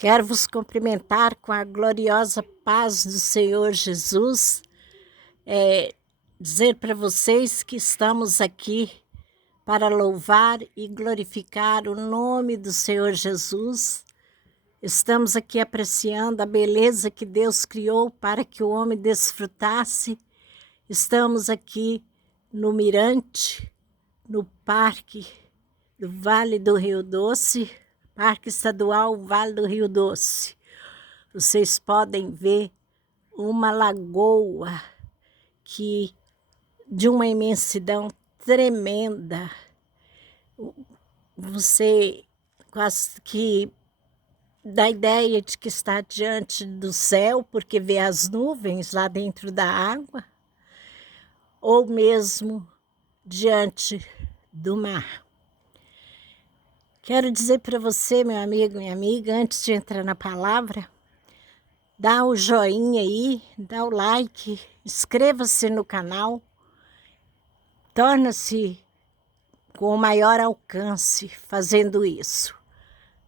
Quero vos cumprimentar com a gloriosa paz do Senhor Jesus. Dizer para vocês que estamos aqui para louvar e glorificar o nome do Senhor Jesus. Estamos aqui apreciando a beleza que Deus criou para que o homem desfrutasse. Estamos aqui no Mirante, no Parque do Vale do Rio Doce, Parque Estadual Vale do Rio Doce. Vocês podem ver uma lagoa de uma imensidão tremenda. Você quase que dá a ideia de que está diante do céu, porque vê as nuvens lá dentro da água, ou mesmo diante do mar. Quero dizer para você, meu amigo, minha amiga, antes de entrar na palavra, dá o joinha aí, dá o like, inscreva-se no canal, torna-se com o maior alcance fazendo isso.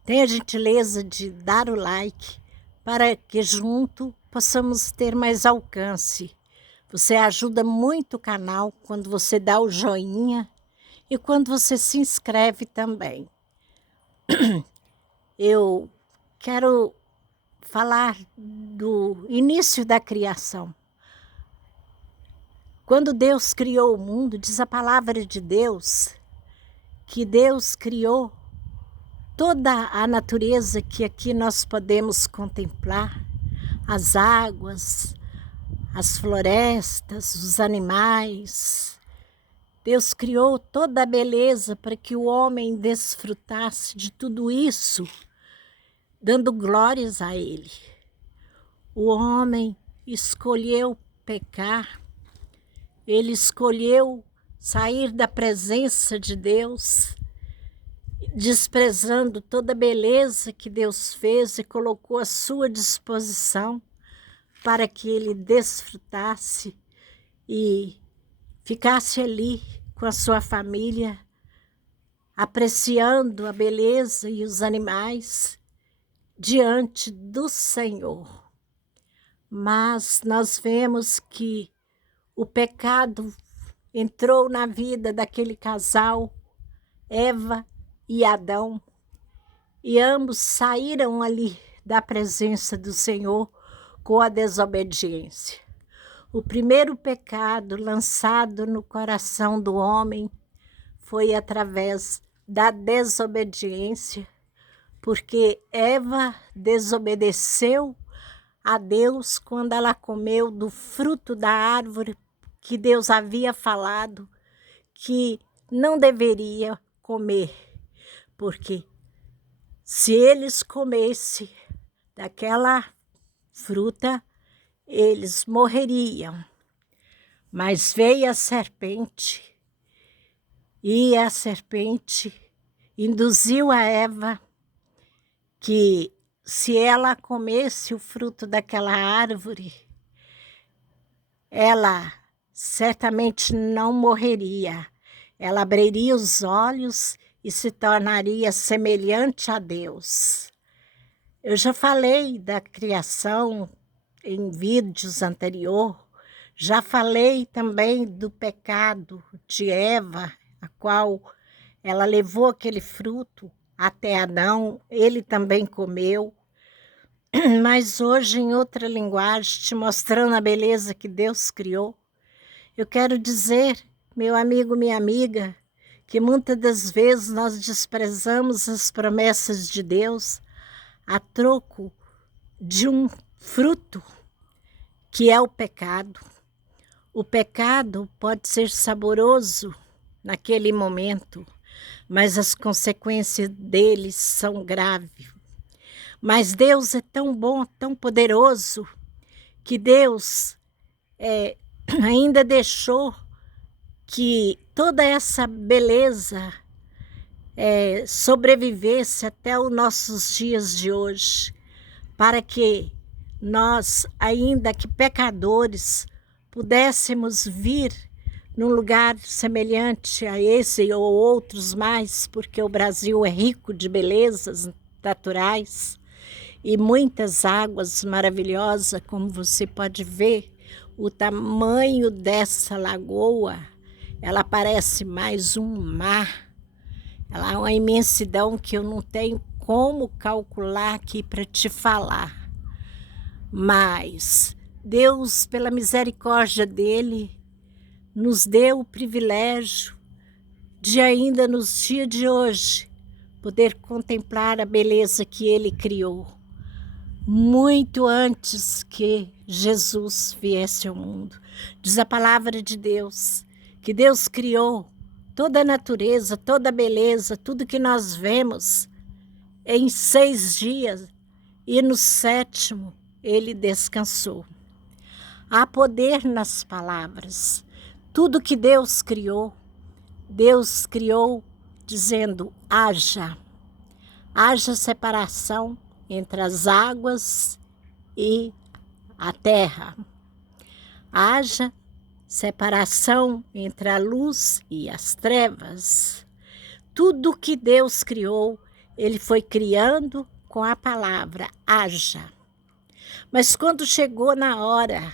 Tenha a gentileza de dar o like para que junto possamos ter mais alcance. Você ajuda muito o canal quando você dá o joinha e quando você se inscreve também. Eu quero falar do início da criação. Quando Deus criou o mundo, diz a palavra de Deus, que Deus criou toda a natureza que aqui nós podemos contemplar, as águas, as florestas, os animais. Deus criou toda a beleza para que o homem desfrutasse de tudo isso, dando glórias a Ele. O homem escolheu pecar, ele escolheu sair da presença de Deus, desprezando toda a beleza que Deus fez e colocou à sua disposição para que ele desfrutasse e ficasse ali com a sua família, apreciando a beleza e os animais diante do Senhor. Mas nós vemos que o pecado entrou na vida daquele casal, Eva e Adão, e ambos saíram ali da presença do Senhor com a desobediência. O primeiro pecado lançado no coração do homem foi através da desobediência, porque Eva desobedeceu a Deus quando ela comeu do fruto da árvore que Deus havia falado que não deveria comer, porque se eles comessem daquela fruta, eles morreriam. Mas veio a serpente, e a serpente induziu a Eva que se ela comesse o fruto daquela árvore, ela certamente não morreria. Ela abriria os olhos e se tornaria semelhante a Deus. Eu já falei da criação em vídeos anteriores, já falei também do pecado de Eva, a qual ela levou aquele fruto até Adão, ele também comeu. Mas hoje, em outra linguagem, te mostrando a beleza que Deus criou, eu quero dizer, meu amigo, minha amiga, que muitas das vezes nós desprezamos as promessas de Deus a troco de um fruto, que é o pecado. O pecado pode ser saboroso naquele momento, mas as consequências dele são graves. Mas Deus é tão bom, tão poderoso, que Deus ainda deixou que toda essa beleza sobrevivesse até os nossos dias de hoje, para que nós, ainda que pecadores, pudéssemos vir num lugar semelhante a esse ou outros mais, porque o Brasil é rico de belezas naturais, e muitas águas maravilhosas, como você pode ver, o tamanho dessa lagoa, ela parece mais um mar. Ela é uma imensidão que eu não tenho como calcular aqui para te falar. Mas Deus, pela misericórdia dele, nos deu o privilégio de ainda nos dias de hoje poder contemplar a beleza que ele criou, muito antes que Jesus viesse ao mundo. Diz a palavra de Deus, que Deus criou toda a natureza, toda a beleza, tudo que nós vemos em 6 dias, e no 7º ele descansou. Há poder nas palavras. Tudo que Deus criou dizendo: haja. Haja separação entre as águas e a terra. Haja separação entre a luz e as trevas. Tudo que Deus criou, ele foi criando com a palavra haja. Mas quando chegou na hora,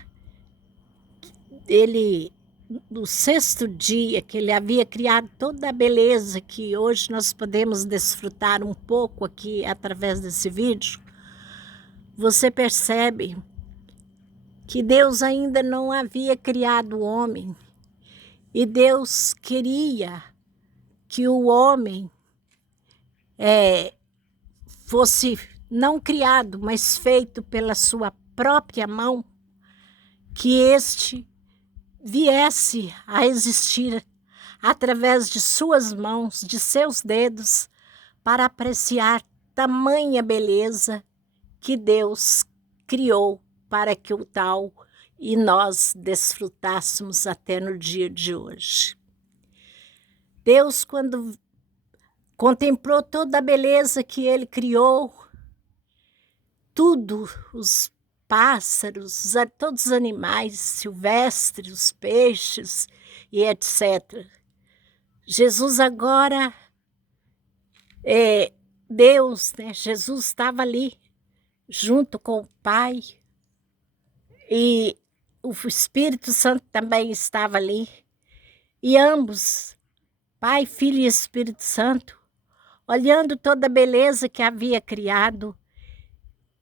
no 6º dia, que ele havia criado toda a beleza que hoje nós podemos desfrutar um pouco aqui através desse vídeo, você percebe que Deus ainda não havia criado o homem, e Deus queria que o homem fosse não criado, mas feito pela sua própria mão, que este viesse a existir através de suas mãos, de seus dedos, para apreciar tamanha beleza que Deus criou para que o tal e nós desfrutássemos até no dia de hoje. Deus, quando contemplou toda a beleza que ele criou, tudo, os pássaros, todos os animais silvestres, os peixes e etc. Jesus agora, Deus, né? Jesus estava ali, junto com o Pai, e o Espírito Santo também estava ali, e ambos, Pai, Filho e Espírito Santo, olhando toda a beleza que havia criado,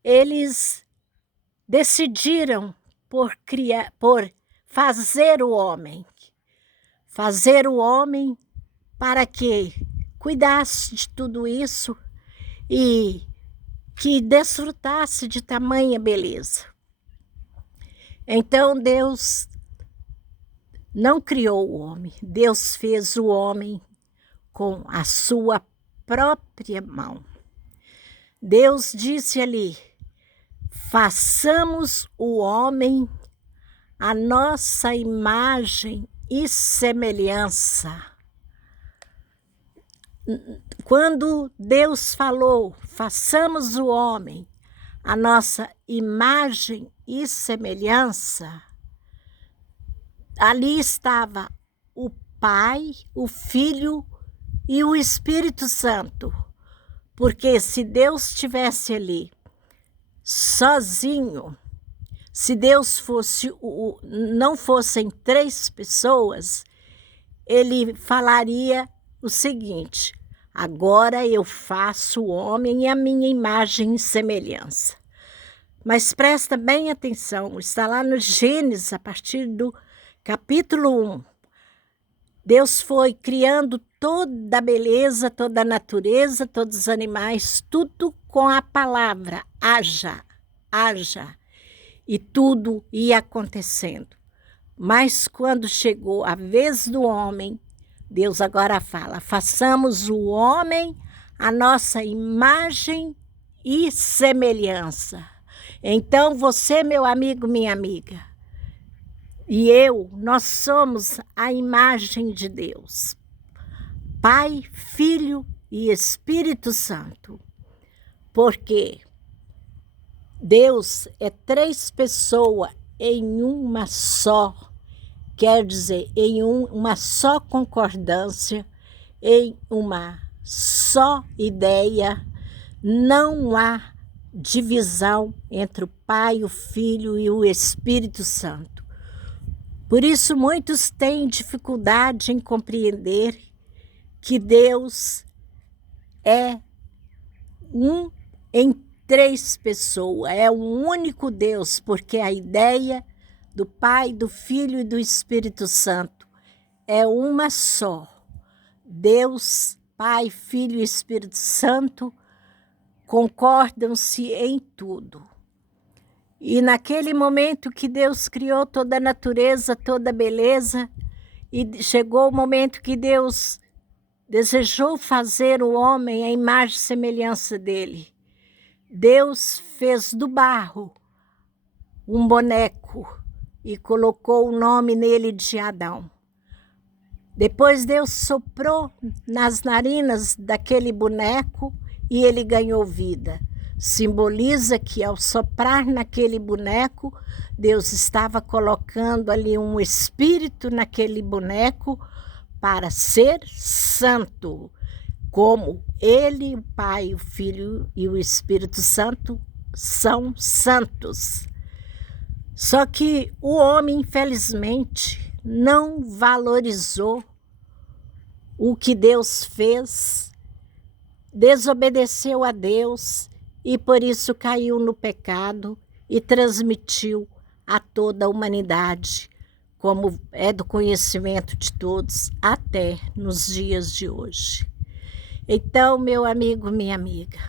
eles decidiram por fazer o homem para que cuidasse de tudo isso e que desfrutasse de tamanha beleza. Então Deus não criou o homem, Deus fez o homem com a sua própria mão. Deus disse ali: façamos o homem a nossa imagem e semelhança. Quando Deus falou, façamos o homem a nossa imagem e semelhança, ali estava o Pai, o Filho e o Espírito Santo. Porque se Deus estivesse ali sozinho, se Deus não fossem 3 pessoas, ele falaria o seguinte: agora eu faço o homem a minha imagem e semelhança. Mas presta bem atenção, está lá no Gênesis, a partir do capítulo 1. Deus foi criando toda a beleza, toda a natureza, todos os animais, tudo com a palavra haja, haja. E tudo ia acontecendo. Mas quando chegou a vez do homem, Deus agora fala: façamos o homem a nossa imagem e semelhança. Então você, meu amigo, minha amiga, e eu, nós somos a imagem de Deus. Pai, Filho e Espírito Santo. Porque Deus é 3 pessoas em uma só, quer dizer, em uma só concordância, em uma só ideia. Não há divisão entre o Pai, o Filho e o Espírito Santo. Por isso, muitos têm dificuldade em compreender que Deus é um em 3 pessoas, é um único Deus, porque a ideia do Pai, do Filho e do Espírito Santo é uma só. Deus, Pai, Filho e Espírito Santo concordam-se em tudo. E naquele momento que Deus criou toda a natureza, toda a beleza, e chegou o momento que Deus desejou fazer o homem à imagem e semelhança dele, Deus fez do barro um boneco e colocou o nome nele de Adão. Depois Deus soprou nas narinas daquele boneco e ele ganhou vida. Simboliza que ao soprar naquele boneco, Deus estava colocando ali um espírito naquele boneco para ser santo, como ele, o Pai, o Filho e o Espírito Santo são santos. Só que o homem, infelizmente, não valorizou o que Deus fez, desobedeceu a Deus e por isso caiu no pecado e transmitiu a toda a humanidade, como é do conhecimento de todos, até nos dias de hoje. Então, meu amigo, minha amiga,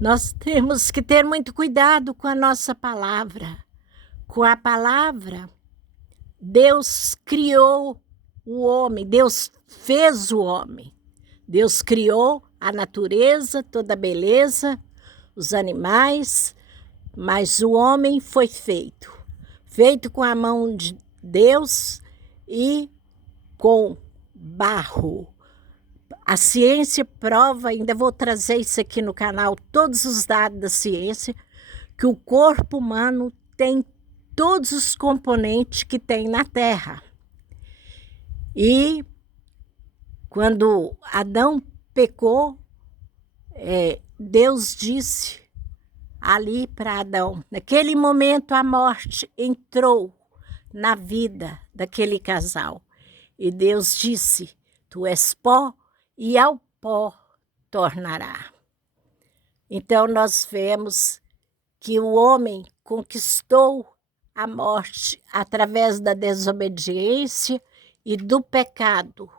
nós temos que ter muito cuidado com a nossa palavra. Com a palavra, Deus criou o homem, Deus fez o homem. Deus criou a natureza, toda a beleza, os animais, mas o homem foi feito com a mão de Deus e com barro. A ciência prova, ainda vou trazer isso aqui no canal, todos os dados da ciência, que o corpo humano tem todos os componentes que tem na Terra. E quando Adão pecou, Deus disse ali para Adão, naquele momento a morte entrou na vida daquele casal. E Deus disse, tu és pó e ao pó tornará. Então nós vemos que o homem conquistou a morte através da desobediência e do pecado,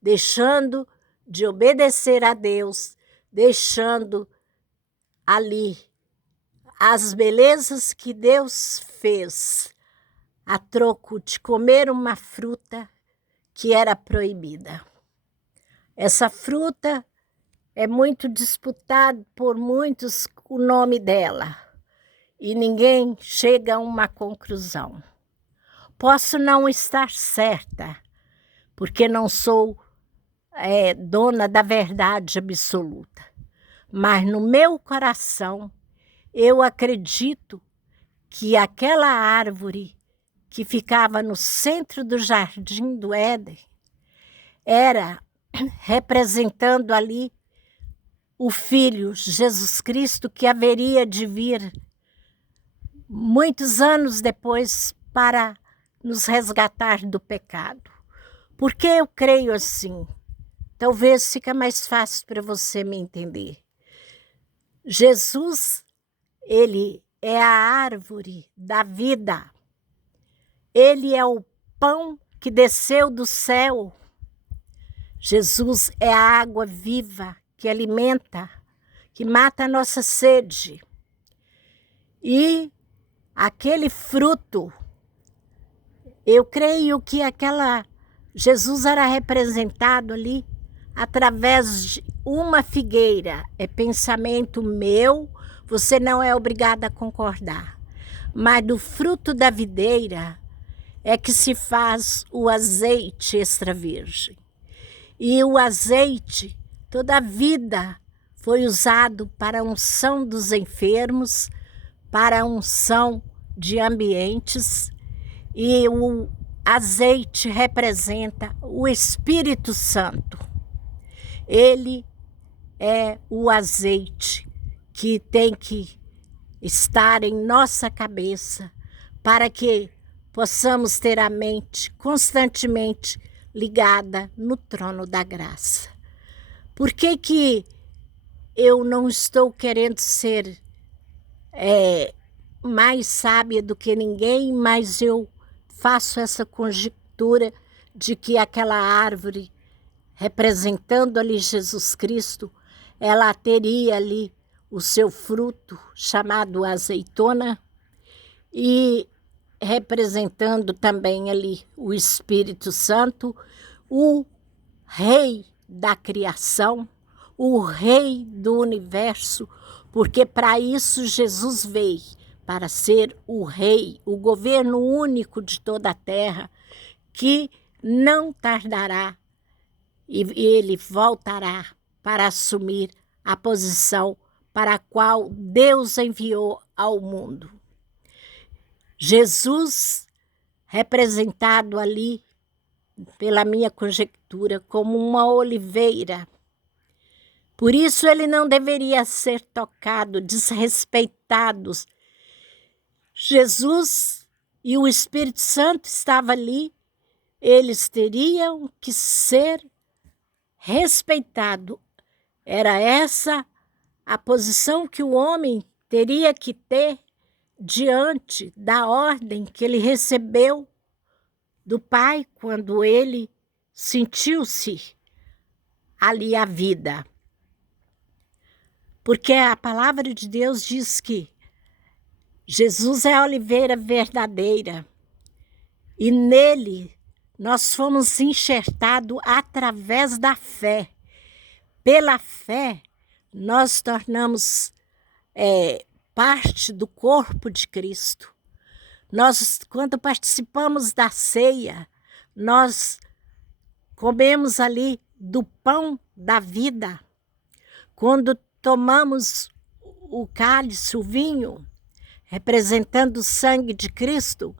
deixando de obedecer a Deus, deixando ali as belezas que Deus fez, a troco de comer uma fruta que era proibida. Essa fruta é muito disputada por muitos, o nome dela, e ninguém chega a uma conclusão. Posso não estar certa, porque não sou dona da verdade absoluta, mas no meu coração eu acredito que aquela árvore que ficava no centro do jardim do Éden era representando ali o Filho, Jesus Cristo, que haveria de vir muitos anos depois para nos resgatar do pecado. Por que eu creio assim? Talvez fica mais fácil para você me entender. Jesus, ele é a árvore da vida. Ele é o pão que desceu do céu. Jesus é a água viva que alimenta, que mata a nossa sede. E aquele fruto, eu creio que Jesus era representado ali através de uma figueira. É pensamento meu, você não é obrigado a concordar. Mas do fruto da videira é que se faz o azeite extra virgem. E o azeite, toda a vida foi usado para a unção dos enfermos, para a unção de ambientes, e o azeite representa o Espírito Santo. Ele é o azeite que tem que estar em nossa cabeça para que possamos ter a mente constantemente ligada no trono da graça. Por que eu não estou querendo ser mais sábia do que ninguém, mas eu faço essa conjectura de que aquela árvore, representando ali Jesus Cristo, ela teria ali o seu fruto, chamado azeitona, e representando também ali o Espírito Santo, o Rei da criação, o Rei do universo, porque para isso Jesus veio, para ser o Rei, o governo único de toda a terra, que não tardará e ele voltará para assumir a posição para a qual Deus enviou ao mundo. Jesus, representado ali, pela minha conjectura, como uma oliveira. Por isso ele não deveria ser tocado, desrespeitado. Jesus e o Espírito Santo estavam ali, eles teriam que ser respeitados. Era essa a posição que o homem teria que ter diante da ordem que ele recebeu do Pai quando ele sentiu-se ali a vida. Porque a palavra de Deus diz que Jesus é a oliveira verdadeira e nele nós fomos enxertados através da fé. Pela fé, nós tornamos parte do corpo de Cristo. Nós, quando participamos da ceia, nós comemos ali do pão da vida. Quando tomamos o cálice, o vinho, representando o sangue de Cristo,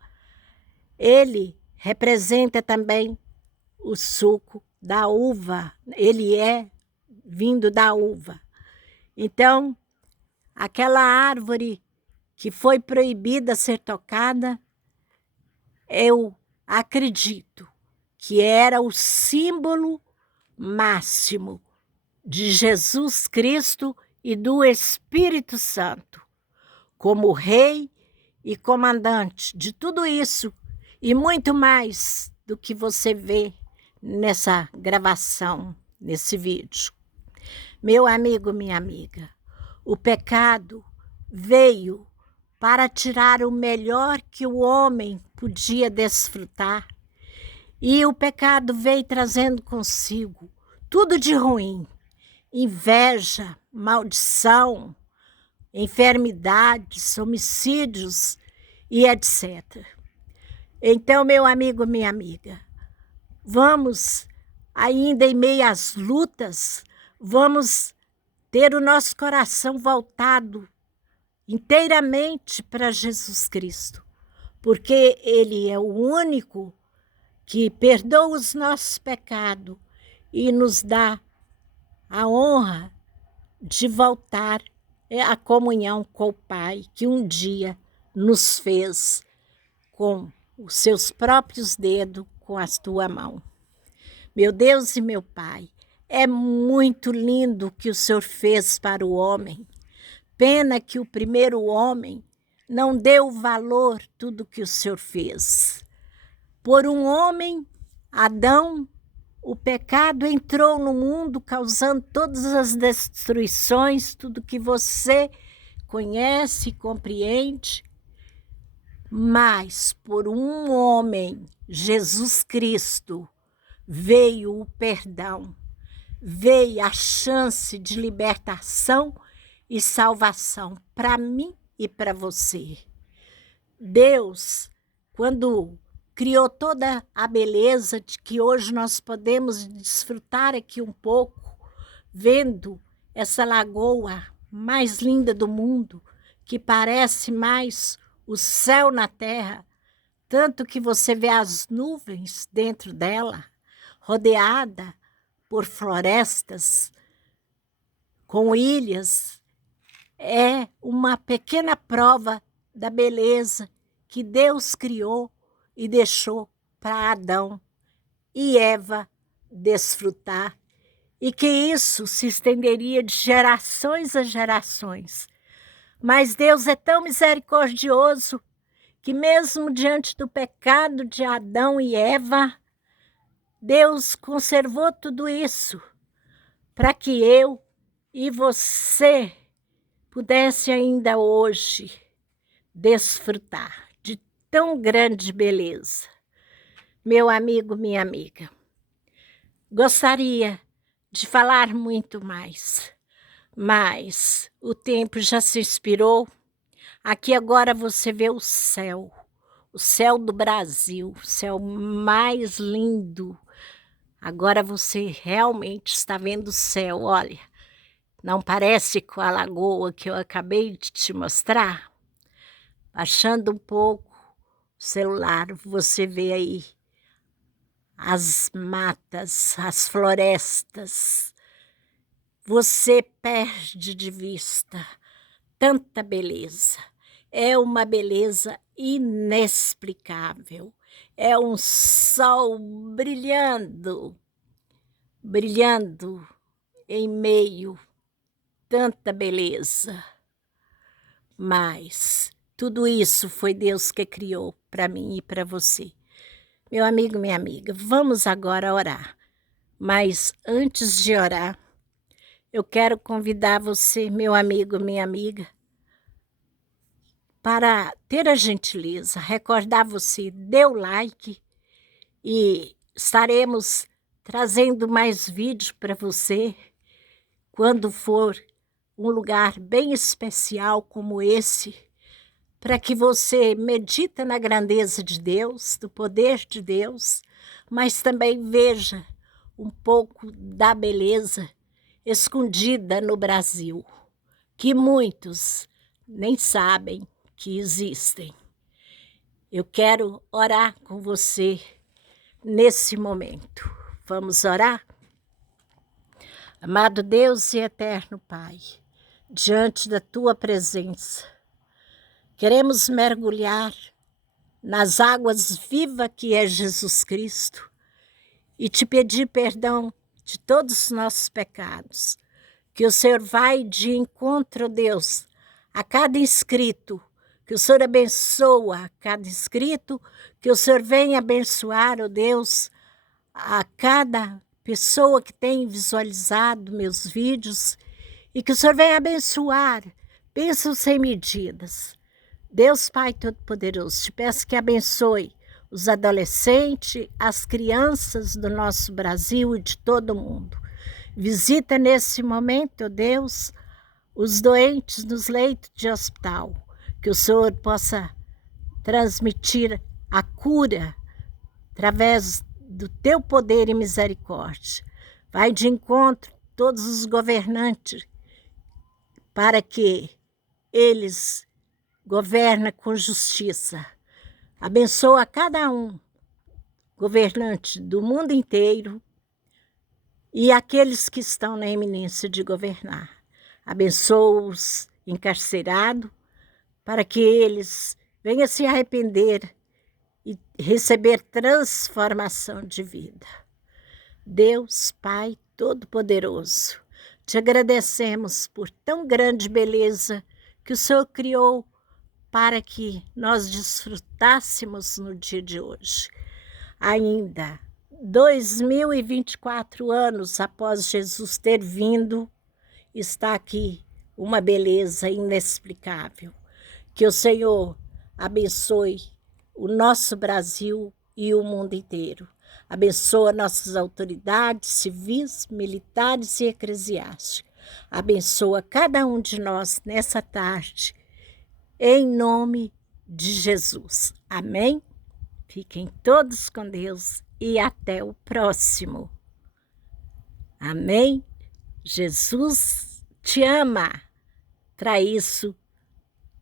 ele representa também o suco da uva. Ele é vindo da uva. Então, aquela árvore que foi proibida ser tocada, eu acredito que era o símbolo máximo de Jesus Cristo e do Espírito Santo, como rei e comandante de tudo isso e muito mais do que você vê nessa gravação, nesse vídeo. Meu amigo, minha amiga, o pecado veio para tirar o melhor que o homem podia desfrutar. E o pecado veio trazendo consigo tudo de ruim: inveja, maldição, enfermidades, homicídios e etc. Então, meu amigo, minha amiga, vamos, ainda em meio às lutas, vamos ter o nosso coração voltado inteiramente para Jesus Cristo, porque Ele é o único que perdoa os nossos pecados e nos dá a honra de voltar à comunhão com o Pai, que um dia nos fez com os seus próprios dedos, com a tua mão. Meu Deus e meu Pai, é muito lindo o que o Senhor fez para o homem. Pena que o primeiro homem não deu valor tudo que o Senhor fez. Por um homem, Adão, o pecado entrou no mundo causando todas as destruições, tudo que você conhece e compreende. Mas por um homem, Jesus Cristo, veio o perdão, veio a chance de libertação e salvação para mim e para você. Deus, quando criou toda a beleza de que hoje nós podemos desfrutar aqui um pouco, vendo essa lagoa mais linda do mundo, que parece mais o céu na terra, tanto que você vê as nuvens dentro dela, rodeada por florestas, com ilhas. é uma pequena prova da beleza que Deus criou e deixou para Adão e Eva desfrutar, e que isso se estenderia de gerações a gerações. Mas Deus é tão misericordioso que mesmo diante do pecado de Adão e Eva, Deus conservou tudo isso para que eu e você pudesse ainda hoje desfrutar de tão grande beleza. Meu amigo, minha amiga, gostaria de falar muito mais, mas o tempo já se expirou. Aqui agora você vê o céu do Brasil, o céu mais lindo. Agora você realmente está vendo o céu, olha. Não parece com a lagoa que eu acabei de te mostrar? Baixando um pouco o celular, você vê aí as matas, as florestas. Você perde de vista tanta beleza. É uma beleza inexplicável. É um sol brilhando, brilhando em meio tanta beleza. Mas tudo isso foi Deus que criou para mim e para você. Meu amigo, minha amiga, vamos agora orar. Mas antes de orar, eu quero convidar você, meu amigo, minha amiga, para ter a gentileza, recordar você, dê o like e estaremos trazendo mais vídeos para você quando for um lugar bem especial como esse, para que você medita na grandeza de Deus, do poder de Deus, mas também veja um pouco da beleza escondida no Brasil, que muitos nem sabem que existem. Eu quero orar com você nesse momento. Vamos orar? Amado Deus e eterno Pai, diante da Tua presença, queremos mergulhar nas águas vivas que é Jesus Cristo e te pedir perdão de todos os nossos pecados, que o Senhor vai de encontro, Deus, a cada inscrito, que o Senhor abençoa a cada inscrito, que o Senhor venha abençoar, ó Deus, a cada pessoa que tem visualizado meus vídeos e que o Senhor venha abençoar, bênçãos sem medidas. Deus Pai Todo-Poderoso, te peço que abençoe os adolescentes, as crianças do nosso Brasil e de todo o mundo. Visita nesse momento, Deus, os doentes nos leitos de hospital, que o Senhor possa transmitir a cura através do teu poder e misericórdia. Vai de encontro a todos os governantes para que eles governem com justiça. Abençoa cada um, governante do mundo inteiro e aqueles que estão na eminência de governar. Abençoa os encarcerados para que eles venham se arrepender e receber transformação de vida. Deus, Pai Todo-Poderoso, te agradecemos por tão grande beleza que o Senhor criou para que nós desfrutássemos no dia de hoje. Ainda 2024 anos após Jesus ter vindo, está aqui uma beleza inexplicável. Que o Senhor abençoe o nosso Brasil e o mundo inteiro. Abençoa nossas autoridades civis, militares e eclesiásticas. Abençoa cada um de nós nessa tarde, em nome de Jesus. Amém? Fiquem todos com Deus e até o próximo. Amém? Jesus te ama. Para isso,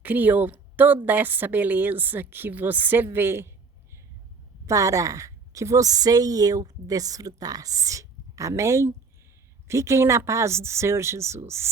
criou toda essa beleza que você vê para que você e eu desfrutasse. Amém? Fiquem na paz do Senhor Jesus.